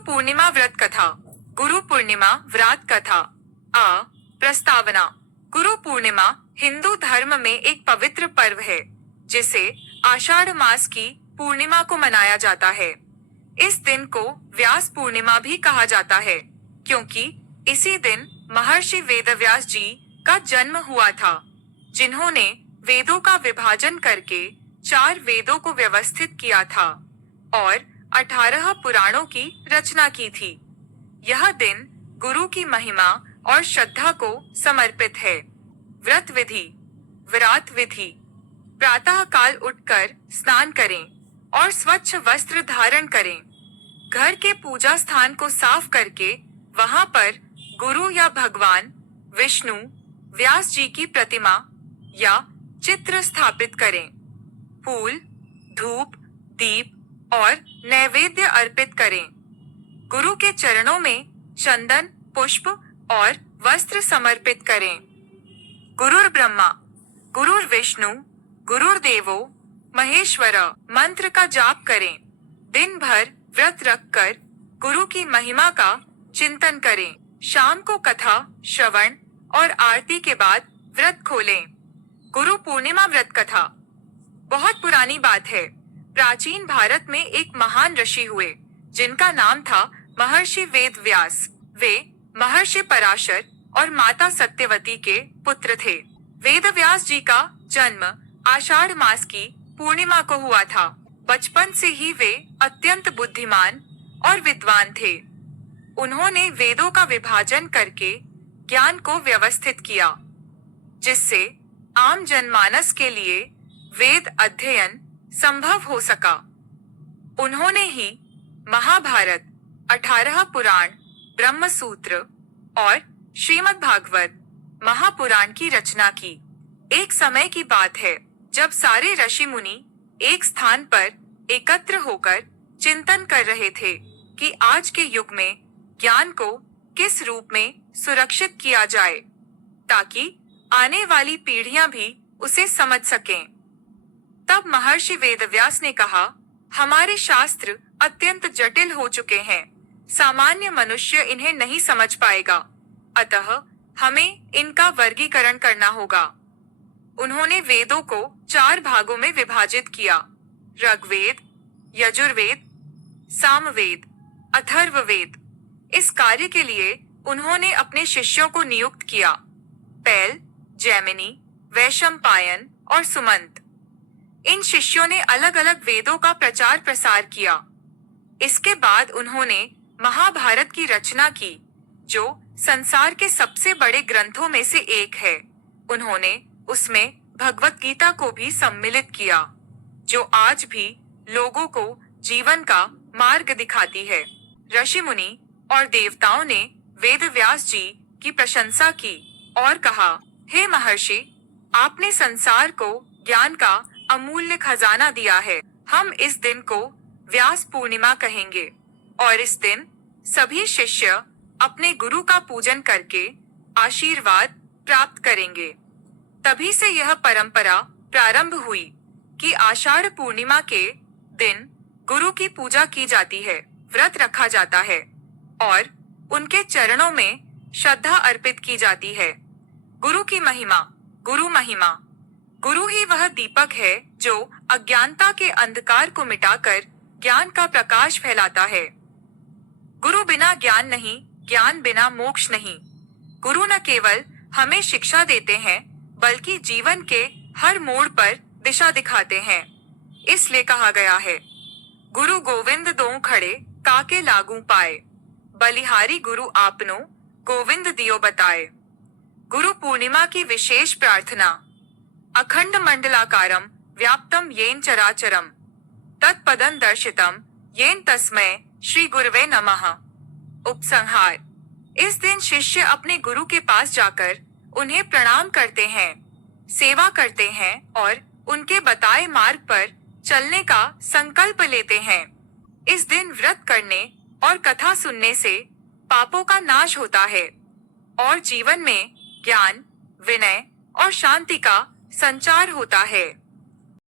पूर्णिमा व्रत कथा। गुरु पूर्णिमा व्रत कथा। आ प्रस्तावना। गुरु पूर्णिमा हिंदू धर्म में एक पवित्र पर्व है जिसे आषाढ़ मास की पूर्णिमा को मनाया जाता है। इस दिन को व्यास पूर्णिमा भी कहा जाता है क्योंकि इसी दिन महर्षि वेदव्यास जी का जन्म हुआ था, जिन्होंने वेदों का विभाजन करके 4 वेदों को व्यवस्थित किया था और 18 पुराणों की रचना की थी। यह दिन गुरु की महिमा और श्रद्धा को समर्पित है। व्रत विधि। व्रत विधि। प्रातः काल उठकर स्नान करें और स्वच्छ वस्त्र धारण करें। घर के पूजा स्थान को साफ करके वहां पर गुरु या भगवान विष्णु, व्यास जी की प्रतिमा या चित्र स्थापित करें। फूल, धूप, दीप और नैवेद्य अर्पित करें। गुरु के चरणों में चंदन, पुष्प और वस्त्र समर्पित करें। गुरुर् ब्रह्मा गुरुर् विष्णु गुरुर्देवो महेश्वर मंत्र का जाप करें। दिन भर व्रत रखकर गुरु की महिमा का चिंतन करें। शाम को कथा, श्रवण और आरती के बाद व्रत खोलें। गुरु पूर्णिमा व्रत कथा। बहुत पुरानी बात है। प्राचीन भारत में एक महान ऋषि हुए जिनका नाम था महर्षि वेद व्यास। वे महर्षि पराशर और माता सत्यवती के पुत्र थे। वेद व्यास जी का जन्म आषाढ़ मास की पूर्णिमा को हुआ था। बचपन से ही वे अत्यंत बुद्धिमान और विद्वान थे। उन्होंने वेदों का विभाजन करके ज्ञान को व्यवस्थित किया, जिससे आम जनमानस के लिए वेद अध्ययन संभव हो सका। उन्होंने ही महाभारत, 18 पुराण, ब्रह्म सूत्र और श्रीमद् भागवत महापुराण की रचना की। एक समय की बात है जब सारे ऋषि मुनि एक स्थान पर एकत्र होकर चिंतन कर रहे थे कि आज के युग में ज्ञान को किस रूप में सुरक्षित किया जाए ताकि आने वाली पीढ़ियां भी उसे समझ सकें। तब महर्षि वेदव्यास ने कहा, हमारे शास्त्र अत्यंत जटिल हो चुके हैं, सामान्य मनुष्य इन्हें नहीं समझ पाएगा, अतः हमें इनका वर्गीकरण करना होगा। उन्होंने वेदों को 4 भागों में विभाजित किया: ऋग्वेद, यजुर्वेद, सामवेद, अथर्ववेद। इस कार्य के लिए उन्होंने अपने शिष्यों को नियुक्त किया: पैल, जैमिनी, वैशंपायन और सुमंत। इन शिष्यों ने अलग अलग वेदों का प्रचार प्रसार किया। इसके बाद उन्होंने महाभारत की रचना की, जो संसार के सबसे बड़े ग्रंथों में से एक है। उन्होंने उसमें भगवत गीता को भी सम्मिलित किया, जो आज भी लोगों को जीवन का मार्ग दिखाती है। ऋषि मुनि और देवताओं ने वेदव्यास जी की प्रशंसा की और कहा, हे महर्षि, आपने संसार को ज्ञान का अमूल्य खजाना दिया है। हम इस दिन को व्यास पूर्णिमा कहेंगे और इस दिन सभी शिष्य अपने गुरु का पूजन करके आशीर्वाद प्राप्त करेंगे। तभी से यह परंपरा प्रारंभ हुई कि आषाढ़ पूर्णिमा के दिन गुरु की पूजा की जाती है, व्रत रखा जाता है और उनके चरणों में श्रद्धा अर्पित की जाती है। गुरु की महिमा। गुरु महिमा। गुरु ही वह दीपक है जो अज्ञानता के अंधकार को मिटाकर ज्ञान का प्रकाश फैलाता है। गुरु बिना ज्ञान नहीं, ज्ञान बिना मोक्ष नहीं। गुरु न केवल हमें शिक्षा देते हैं बल्कि जीवन के हर मोड़ पर दिशा दिखाते हैं। इसलिए कहा गया है, गुरु गोविंद दों खड़े काके लागू पाए, बलिहारी गुरु आपनो गोविंद दियो बताए। गुरु पूर्णिमा की विशेष प्रार्थना। अखंड मंडलाकारम व्याप्तम येन चराचरम तत्पदं दर्शितम येन तस्मै श्री गुरवे नमः। उपसंहार। इस दिन शिष्य अपने गुरु के पास जाकर उन्हें प्रणाम करते हैं, सेवा करते हैं और उनके बताए मार्ग पर चलने का संकल्प लेते हैं। इस दिन व्रत करने और कथा सुनने से पापों का नाश होता है और जीवन में ज्ञान, विनय और शांति का संचार होता है।